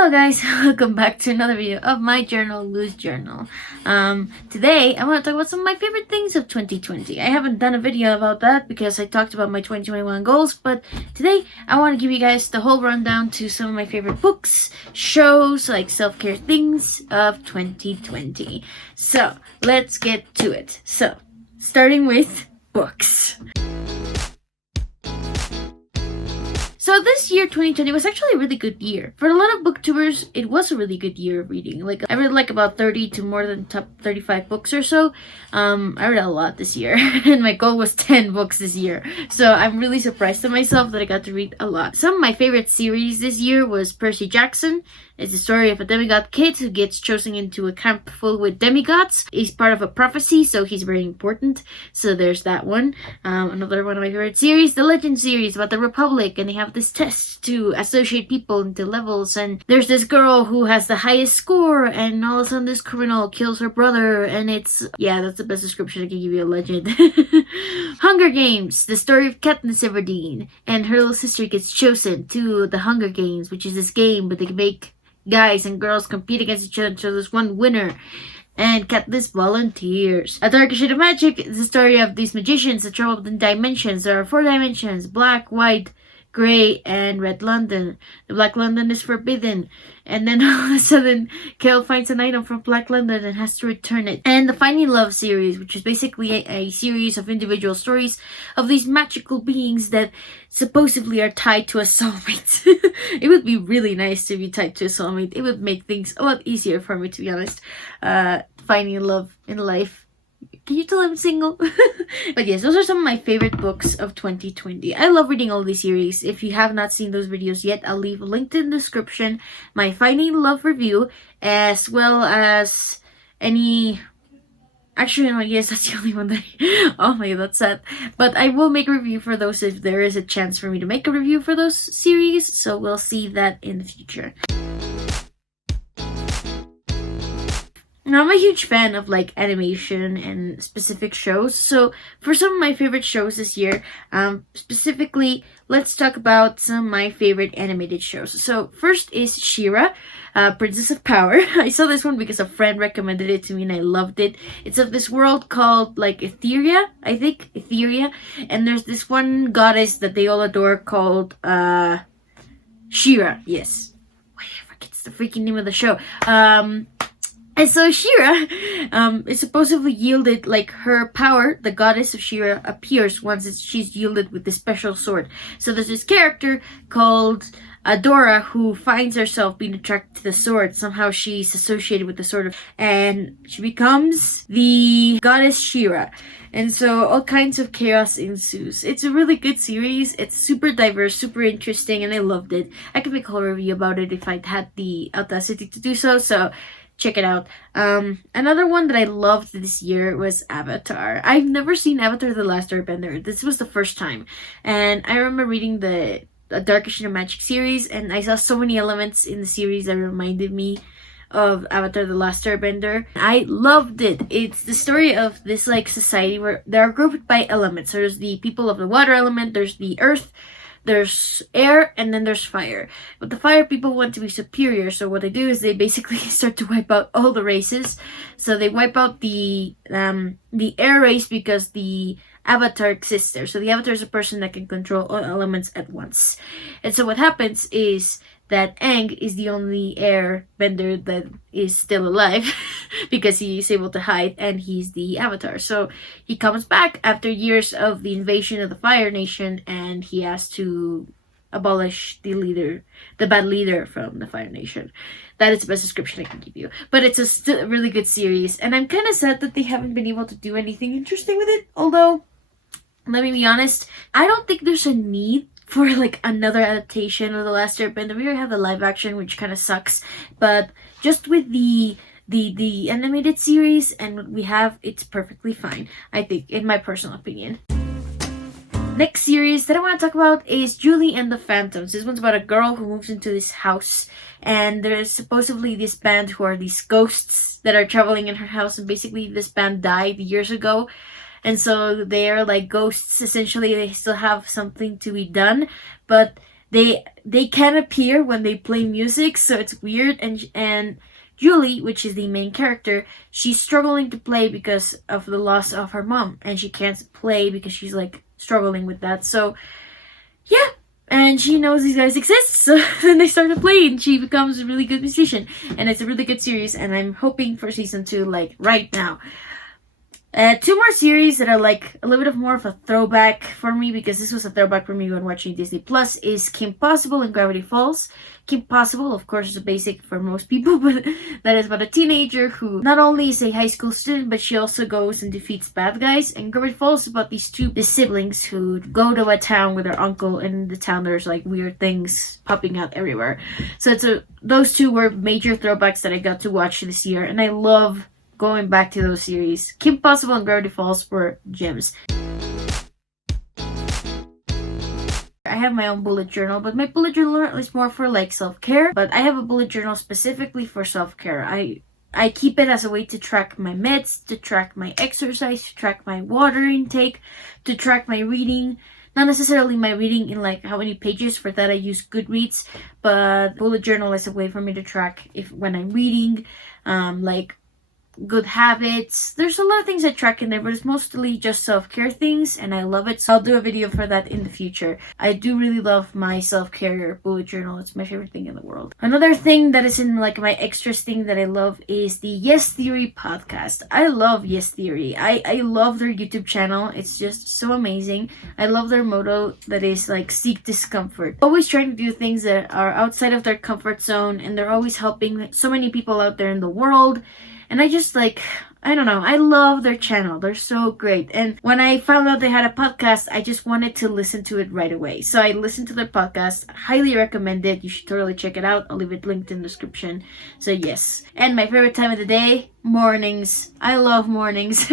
Hello guys, welcome back to another video of my journal, Loose Journal. Today I want to talk about some of my favorite things of 2020. I haven't done a video about that because I talked about my 2021 goals, but today I want to give you guys the whole rundown to some of my favorite books, shows, like self-care things of 2020. So, let's get to it. So, starting with books. So this year, 2020, was actually a really good year. For a lot of booktubers, it was a really good year of reading. Like, I read like about 30 to more than top 35 books or so. I read a lot this year, and my goal was 10 books this year. So I'm really surprised at myself that I got to read a lot. Some of my favorite series this year was Percy Jackson. It's the story of a demigod kid who gets chosen into a camp full with demigods. He's part of a prophecy, so he's very important. So there's that one. Another one of my favorite series, the Legend series about the Republic, and they have this test to associate people into levels. And there's this girl who has the highest score, and all of a sudden this criminal kills her brother, and that's the best description I can give you of Legend. Hunger Games, the story of Katniss Everdeen, and her little sister gets chosen to the Hunger Games, which is this game, but they can make guys and girls compete against each other until there's one winner. And Katniss volunteers. A Dark Shade of Magic is the story of these magicians that travel within dimensions. There are 4 dimensions: black, white, gray, and red London. The Black London is forbidden. And then all of a sudden, Carol finds an item from Black London and has to return it. And the Finding Love series, which is basically a series of individual stories of these magical beings that supposedly are tied to a soulmate. It would be really nice to be tied to a soulmate. It would make things a lot easier for me, to be honest. Finding love in life. Can you tell I'm single? But yes, those are some of my favorite books of 2020. I love reading all these series. If you have not seen those videos yet, I'll leave a link in the description. My Finding Love review, as well as any... Actually, no, yes, that's the only one that oh my god, that's sad. But I will make a review for those if there is a chance for me to make a review for those series. So we'll see that in the future. Now, I'm a huge fan of like animation and specific shows. So for some of my favorite shows this year, specifically, let's talk about some of my favorite animated shows. So first is She-Ra, Princess of Power. I saw this one because a friend recommended it to me and I loved it. It's of this world called like Etheria, I think. Etheria. And there's this one goddess that they all adore called She-Ra. Yes. Whatever gets the freaking name of the show. And so She-Ra is supposedly yielded, like her power, the goddess of She-Ra, appears once she's yielded with this special sword. So there's this character called Adora who finds herself being attracted to the sword. Somehow she's associated with the sword, and she becomes the goddess She-Ra. And so all kinds of chaos ensues. It's a really good series. It's super diverse, super interesting, and I loved it. I could make a whole review about it if I'd had the audacity to do so. So check it out. Another one that I loved this year was Avatar. I've never seen Avatar: The Last Airbender. This was the first time. And I remember reading the Dark Shade of Magic series, and I saw so many elements in the series that reminded me of Avatar: The Last Airbender. I loved it. It's the story of this like society where they are grouped by elements. So there's the people of the water element, there's the earth, there's air, and then there's fire. But the fire people want to be superior, so what they do is they basically start to wipe out all the races. So they wipe out the air race because the avatar exists there. So the avatar is a person that can control all elements at once. And so what happens is that Aang is the only air bender that is still alive because he is able to hide, and he's the avatar. So he comes back after years of the invasion of the Fire Nation, and he has to abolish the bad leader from the Fire Nation. That is the best description I can give you. But it's still a really good series, and I'm kind of sad that they haven't been able to do anything interesting with it. Although, let me be honest, I don't think there's a need for like another adaptation of The Last Airbender. We already have the live action, which kind of sucks, but just with the animated series and what we have, it's perfectly fine, I think, in my personal opinion. Next series that I want to talk about is Julie and the Phantoms. This one's about a girl who moves into this house, and there's supposedly this band who are these ghosts that are traveling in her house, and basically this band died years ago. And so they're like ghosts, essentially. They still have something to be done, but they can appear when they play music, so it's weird. And Julie, which is the main character, she's struggling to play because of the loss of her mom, and she can't play because she's like struggling with that. So yeah, and she knows these guys exist, so then they start to play, and she becomes a really good musician, and it's a really good series, and I'm hoping for season 2 like right now. Two more series that are like a little bit of more of a throwback for me, because this was a throwback for me when watching Disney Plus, is Kim Possible and Gravity Falls. Kim Possible, of course, is a basic for most people, but that is about a teenager who not only is a high school student, but she also goes and defeats bad guys. And Gravity Falls is about these siblings who go to a town with their uncle, and in the town there's like weird things popping out everywhere. So those two were major throwbacks that I got to watch this year, and I love going back to those series. Kim Possible and Gravity Falls were gems. I have my own bullet journal, but my bullet journal is more for like self-care. But I have a bullet journal specifically for self-care. I keep it as a way to track my meds, to track my exercise, to track my water intake, to track my reading. Not necessarily my reading in like how many pages. For that I use Goodreads, but bullet journal is a way for me to track when I'm reading, like good habits. There's a lot of things I track in there, but it's mostly just self-care things, and I love it, so I'll do a video for that in the future. I do really love my self-care bullet journal. It's my favorite thing in the world. Another thing that is in like my extras thing that I love is the Yes Theory podcast. I love Yes Theory. I love their YouTube channel. It's just so amazing. I love their motto that is like seek discomfort. Always trying to do things that are outside of their comfort zone, and they're always helping so many people out there in the world. And I just like, I don't know, I love their channel. They're so great. And when I found out they had a podcast, I just wanted to listen to it right away. So I listened to their podcast. Highly recommend it. You should totally check it out. I'll leave it linked in the description. So yes. And my favorite time of the day, mornings. I love mornings.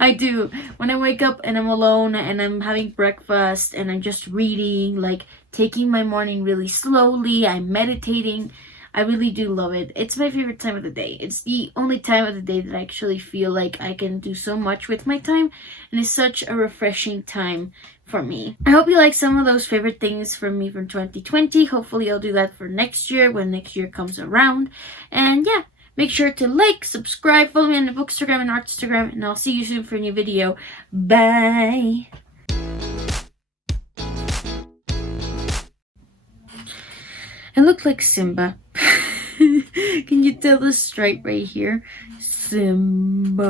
I do. When I wake up and I'm alone and I'm having breakfast and I'm just reading, like taking my morning really slowly, I'm meditating. I really do love it. It's my favorite time of the day. It's the only time of the day that I actually feel like I can do so much with my time, and it's such a refreshing time for me. I hope you like some of those favorite things from me from 2020. Hopefully I'll do that for next year when next year comes around. And yeah, make sure to like, subscribe, follow me on the Bookstagram and Artstagram, and I'll see you soon for a new video. Bye! I look like Simba. Can you tell the stripe right here? Simba.